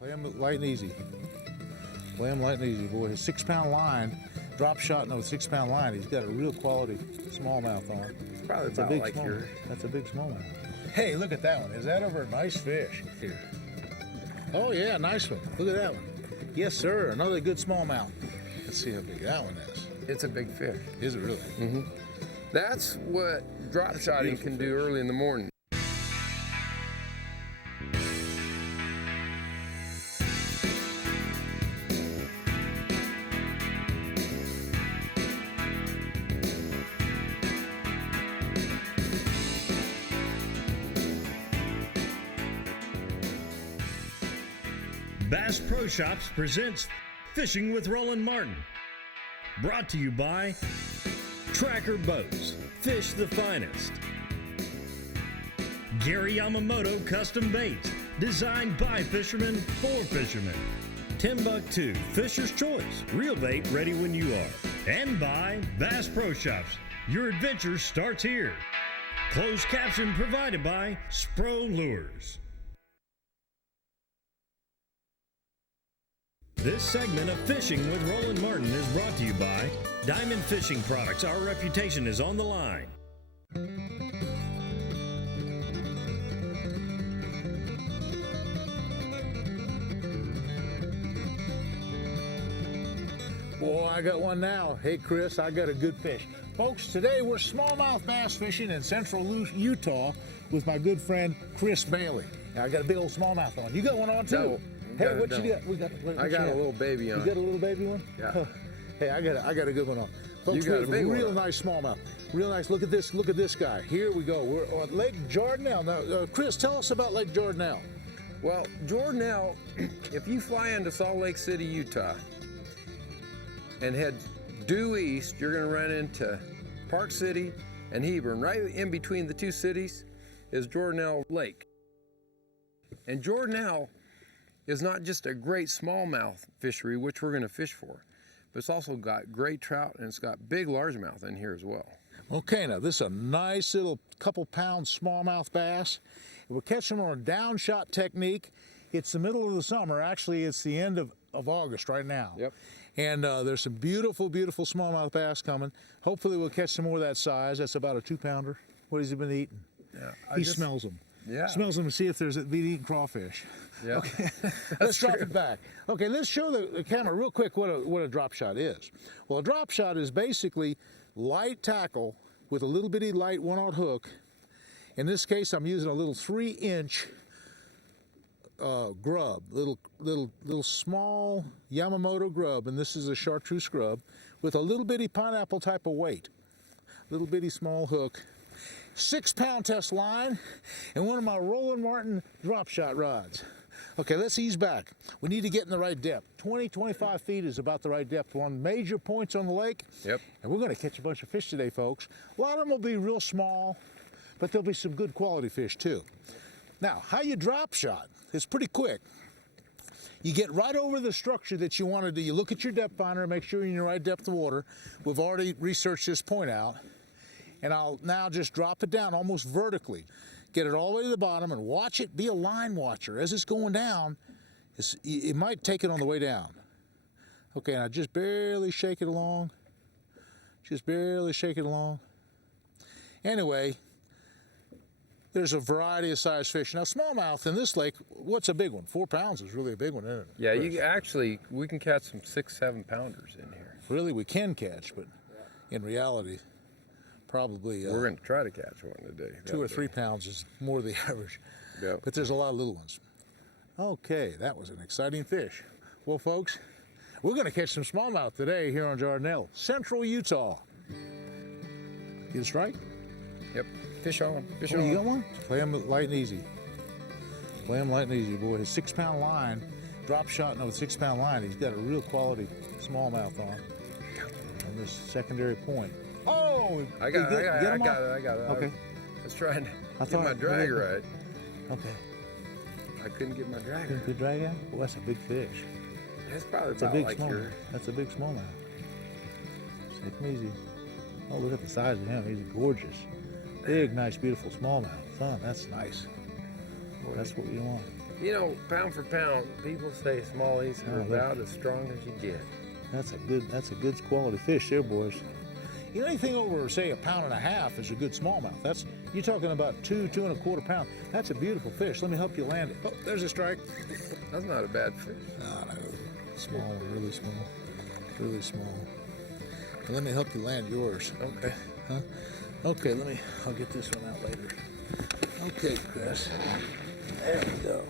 Play him light and easy. Play him light and easy, boy. His 6-pound line, drop shot with a 6-pound line. He's got a real quality smallmouth on. It's probably That's a about big like smallmouth. That's a big smallmouth. Hey, look at that one. Is that ever a nice fish? Here. Oh yeah, nice one. Look at that one. Yes, sir. Another good smallmouth. Let's see how big that one is. It's a big fish. Is it really? Mm-hmm. That's what drop shotting can do early in the morning. Bass Pro Shops presents Fishing with Roland Martin. Brought to you by Tracker Boats, Fish the Finest. Gary YAMAMOTO Custom Baits, designed by fishermen for fishermen. Timbuktu, Fisher's Choice, real bait ready when you are. And by Bass Pro Shops, your adventure starts here. Closed caption provided by Spro Lures. This segment of Fishing with Roland Martin is brought to you by Diamond Fishing Products. Our reputation is on the line. Boy, I got one now. Hey, Chris, I got a good fish. Folks, today we're smallmouth bass fishing in central Utah with my good friend Chris Bailey. Now, I got a big old smallmouth on. You got one on too? No. Hey, what you got? I got a little baby on. You got a little baby one? Yeah. Hey, I got a good one on. Folks, You got we have a big real one. nice smallmouth. Real nice. Look at this. Look at this guy. Here we go. We're on Lake Jordanell. Now, Chris, tell us about Lake Jordanell. Well, Jordanell, if you fly into Salt Lake City, Utah, and head due east, you're going to run into Park City and Hebron. Right in between the two cities is Jordanell Lake. And Jordanell is not just a great smallmouth fishery, which we're going to fish for, but it's also got great trout and it's got big largemouth in here as well. Okay, now this is a nice little couple pound smallmouth bass. We're catching them on a down shot technique. It's the middle of the summer. Actually, it's the end of August right now. Yep. And there's some beautiful, beautiful smallmouth bass coming. Hopefully we'll catch some more of that size. That's about a 2-pounder. What has he been eating? Yeah, He smells them. Yeah. Smells them to see if there's been eating crawfish. Yeah. Okay. Let's drop it back. Okay, let's show the camera real quick what a drop shot is. Well, a drop shot is basically light tackle with a little bitty light 1/0 hook. In this case, I'm using a little 3-inch grub, little small YAMAMOTO grub, and this is a chartreuse grub with a little bitty pineapple type of weight, little bitty small hook, 6-pound test line, and one of my Roland Martin drop shot rods. Okay, let's ease back. We need to get in the right depth. 20-25 feet is about the right depth. We're on major points on the lake. Yep. And we're going to catch a bunch of fish today, folks. A lot of them will be real small, but there'll be some good quality fish too. Now, how you drop shot is pretty quick. You get right over the structure that you want to do. You look at your depth finder, make sure you're in the right depth of water. We've already researched this point out. And I'll now just drop it down almost vertically. Get it all the way to the bottom and watch it. Be a line watcher. As it's going down, it might take it on the way down. Okay, and I just barely shake it along. Just barely shake it along. Anyway, there's a variety of size fish. Now, smallmouth in this lake, what's a big one? 4 pounds is really a big one, isn't it? Yeah, we can catch some 6-7 pounders in here. Really, we can catch, but in reality, probably We're going to try to catch one today. 2 or 3 pounds is more the average. Yep. But there's a lot of little ones. Okay, that was an exciting fish. Well, folks, we're going to catch some smallmouth today here on Jordanell, central Utah. Get a strike? Yep. Fish on. Fish Oh, on. you got one? Play him light and easy. Play him light and easy, boy. His 6-pound line, drop shot with a 6-pound line. He's got a real quality smallmouth on this secondary point. Oh! I got it. Okay. I was trying to get my thought- drag right. Okay. I couldn't get my drag Couldn't right. you drag out? Well, that's a big fish. That's probably That's a about big like smallmouth. your... That's a big smallmouth. Take him easy. Oh, look at the size of him. He's gorgeous. Big, nice, beautiful smallmouth. Son, that's nice. That's what we want. You know, pound for pound, people say smallies are about as strong as you get. That's a good quality fish there, boys. You know, anything over, say, 1.5 pounds is a good smallmouth. You're talking about 2.25 pounds. That's a beautiful fish. Let me help you land it. Oh, there's a strike. That's not a bad fish. No, small, really small, really small. Well, let me help you land yours. Okay. Huh? Okay, I'll get this one out later. Okay, Chris. There we go.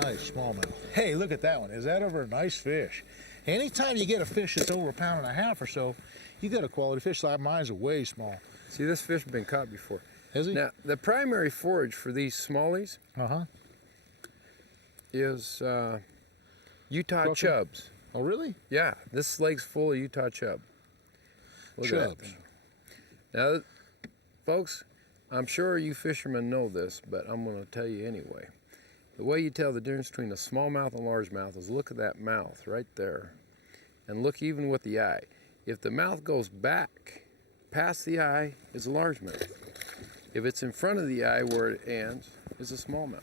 Nice smallmouth. Hey, look at that one. Is that ever a nice fish? Anytime you get a fish that's over 1.5 pounds or so, you got a quality fish. Like mine's way small. See, this fish has been caught before. Has he? Now, the primary forage for these smallies is Utah chubs. Oh, really? Yeah, this lake's full of Utah chub. Look at that Chubs. thing. Now, folks, I'm sure you fishermen know this, but I'm going to tell you anyway. The way you tell the difference between a smallmouth and largemouth is look at that mouth right there, and look even with the eye. If the mouth goes back past the eye, it's a largemouth. If it's in front of the eye where it ends, it's a smallmouth.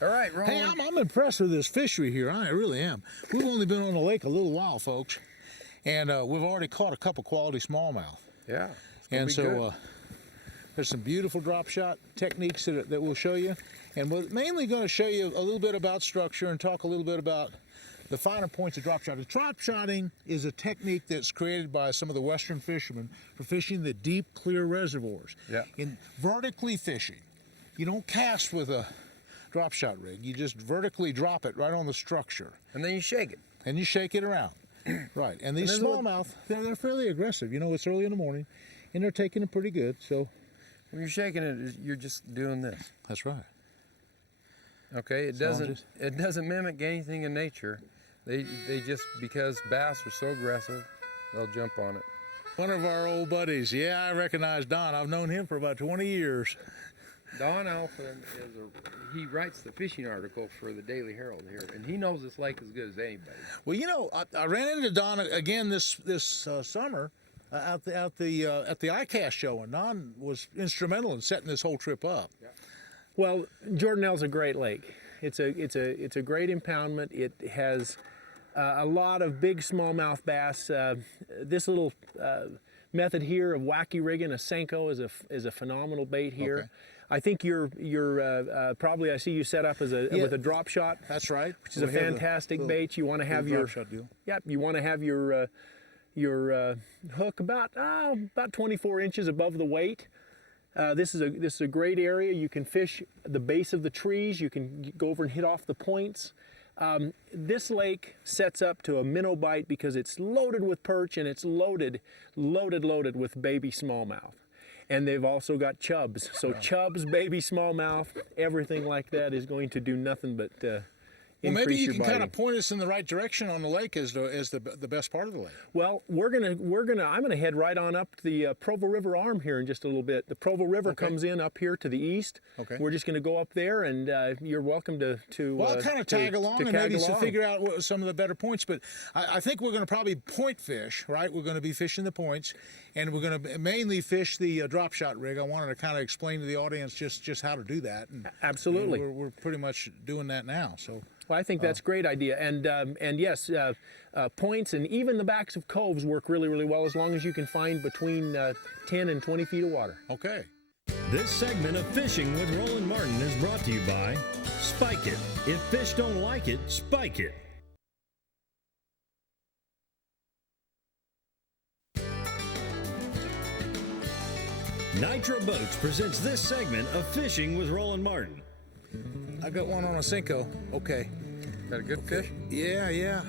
All right, Roland. Hey, I'm impressed with this fishery here. I really am. We've only been on the lake a little while, folks, and we've already caught a couple quality smallmouth. Yeah. And so there's some beautiful drop shot techniques that we'll show you. And we're mainly going to show you a little bit about structure and talk a little bit about the finer points of drop shot. Drop shotting is a technique that's created by some of the Western fishermen for fishing the deep, clear reservoirs. Yeah. In vertically fishing, you don't cast with a drop shot rig. You just vertically drop it right on the structure. And then you shake it. And you shake it around. Right. And these smallmouth, they're fairly aggressive. You know, it's early in the morning, and they're taking it pretty good. So when you're shaking it, you're just doing this. that's right. Okay, it doesn't mimic anything in nature. They just, because bass are so aggressive, they'll jump on it. One of our old buddies, yeah, I recognize Don. I've known him for about 20 years. Don Alphin he writes the fishing article for the Daily Herald here, and he knows this lake as good as anybody. Well, you know, I ran into Don again this summer at the ICAST show, and Don was instrumental in setting this whole trip up. Yeah. Well, Jordanell's a great lake. It's a great impoundment. It has a lot of big smallmouth bass. This little method here of wacky rigging a Senko is a phenomenal bait here. Okay. I think you're probably, I see you set up with a drop shot. That's right. Which is a fantastic bait. You want to have your drop shot deal. Yep. You want to have your hook about 24 inches above the weight. This is a great area. You can fish the base of the trees. You can go over and hit off the points. This lake sets up to a minnow bite because it's loaded with perch and it's loaded with baby smallmouth. And they've also got chubs. So chubs, baby smallmouth, everything like that is going to do nothing but Well, maybe you can biting. kind of point us in the right direction on the lake as the best part of the lake. Well, I'm gonna head right on up the Provo River arm here in just a little bit. The Provo River comes in up here to the east. Okay. We're just gonna go up there, and you're welcome to. Well, I'll kind of tag along and maybe figure out what some of the better points. But I think we're going to probably point fish, right? We're going to be fishing the points, and we're going to mainly fish the drop shot rig. I wanted to kind of explain to the audience just how to do that. And, Absolutely. We're pretty much doing that now. So. Well, I think that's a great idea, and yes, points and even the backs of coves work really, really well as long as you can find between 10 and 20 feet of water. Okay. This segment of Fishing with Roland Martin is brought to you by Spike It. If fish don't like it, spike it. Nitro Boats presents this segment of Fishing with Roland Martin. I got one on a Senko. Okay. Got a good fish? Yeah.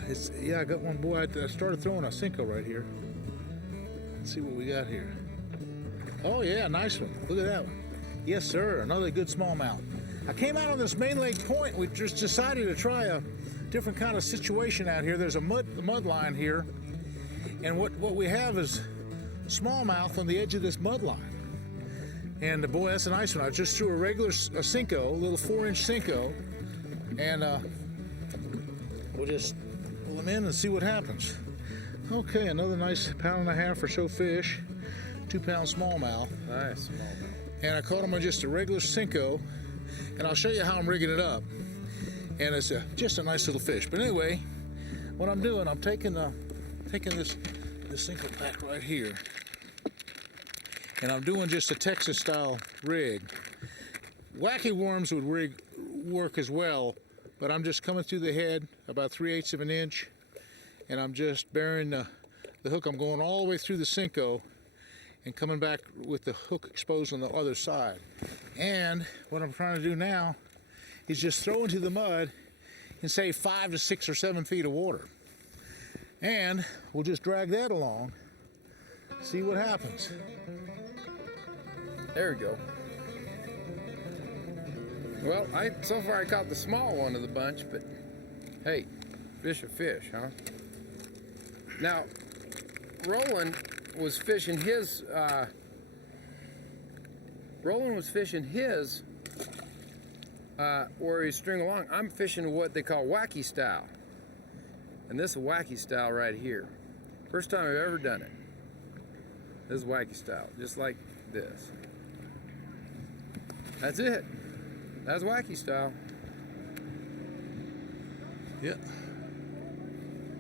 I got one. Boy, I started throwing a Senko right here. Let's see what we got here. Oh yeah, nice one. Look at that one. Yes, sir. Another good smallmouth. I came out on this main lake point. We just decided to try a different kind of situation out here. There's a mud line here, and what we have is smallmouth on the edge of this mud line. And boy, that's a nice one. I just threw a regular Senko, a little 4-inch Senko, and we'll just pull them in and see what happens. Okay, another nice 1.5 pound or so fish, 2-pound smallmouth. Nice smallmouth. And I caught them on just a regular Senko, and I'll show you how I'm rigging it up. and it's just a nice little fish. But anyway, what I'm doing, I'm taking this single pack right here, and I'm doing just a Texas style rig. Wacky worms would work as well, but I'm just coming through the head about 3/8 of an inch, and I'm just burying the hook. I'm going all the way through the Cinco and coming back with the hook exposed on the other side. And what I'm trying to do now is just throw into the mud and say 5 to 6 or 7 feet of water. And we'll just drag that along, see what happens. There we go. Well, so far I caught the small one of the bunch, but hey, fish are fish, huh? Now, Roland was fishing his where he's string along. I'm fishing what they call wacky style. And this is wacky style right here. First time I've ever done it. This is wacky style, just like this. That's it. That's wacky style. Yeah.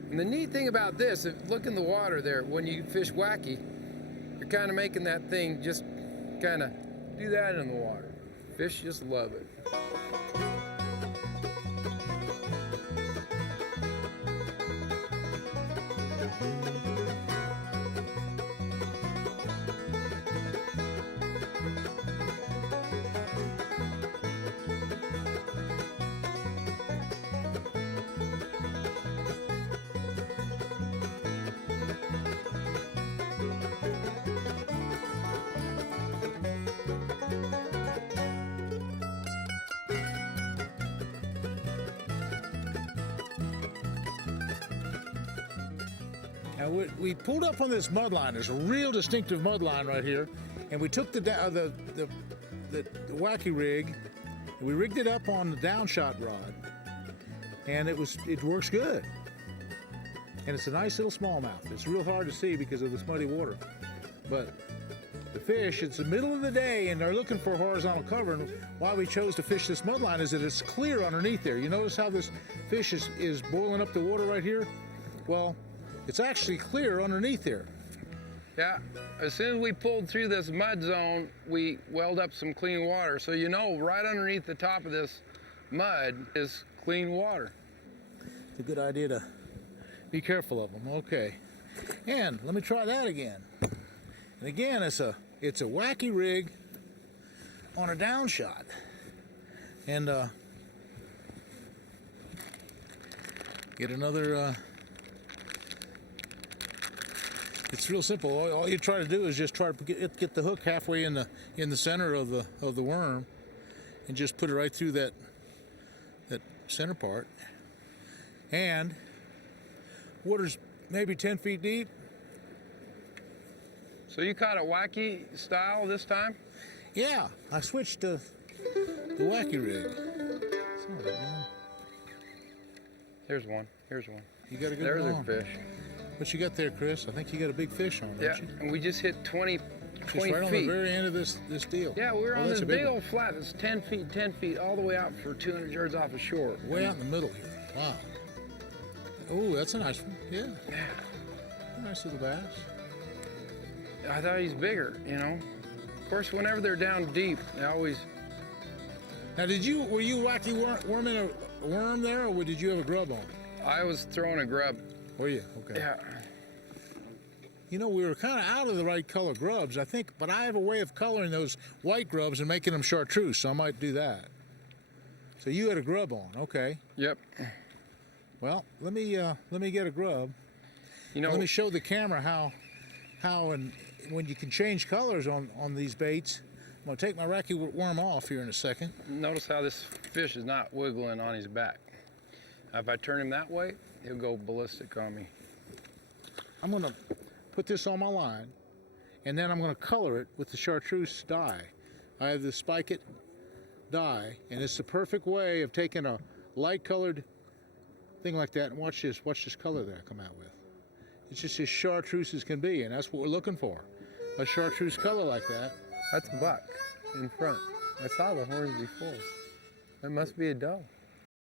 And the neat thing about this, look in the water there, when you fish wacky, you're kind of making that thing just kind of do that in the water. Fish just love it. Now we pulled up on this mud line. There's a real distinctive mud line right here, and we took the wacky rig, and we rigged it up on the downshot rod, and it works good. And it's a nice little smallmouth. It's real hard to see because of this muddy water, but the fish, it's the middle of the day, and they're looking for horizontal cover. And why we chose to fish this mud line is that it's clear underneath there. You notice how this fish is boiling up the water right here? Well, it's actually clear underneath here. Yeah, as soon as we pulled through this mud zone, we welled up some clean water. So you know right underneath the top of this mud is clean water. It's a good idea to be careful of them. Okay, and let me try that again. And again, it's a wacky rig on a downshot. And get another. It's real simple. All you try to do is just try to get the hook halfway in the center of the worm, and just put it right through that center part. And water's maybe 10 feet deep. So you caught a wacky style this time? Yeah, I switched to the wacky rig. Son of a gun. Here's one. Here's one. You got a good There's one a on. fish. What you got there, Chris? I think you got a big fish on, don't Yeah, you? and we just hit 20 Just right on the feet. very end of this deal. Yeah, we were Oh, on that's this a big big one. old flat that's 10 feet, all the way out for 200 yards off the shore. Way out in the middle here. Wow. Oh, that's a nice one. Yeah. A nice little bass. I thought he's bigger, you know. Of course, whenever they're down deep, they always. Now, were you wacky worming a worm there, or did you have a grub on? I was throwing a grub. Were you? Okay. Yeah. You know, we were kind of out of the right color grubs, I think, but I have a way of coloring those white grubs and making them chartreuse, so I might do that. So you had a grub on, okay. Yep. Well, let me get a grub. You know. Let me show the camera how and when you can change colors on these baits. I'm gonna take my wacky worm off here in a second. Notice how this fish is not wiggling on his back. If I turn him that way, he'll go ballistic on me. I'm gonna put this on my line, and then I'm gonna color it with the chartreuse dye. I have the Spike It dye, and it's the perfect way of taking a light colored thing like that, and watch this color that I come out with. It's just as chartreuse as can be, and that's what we're looking for. A chartreuse color like that. That's a buck in front. I saw the horns before. That must be a doe.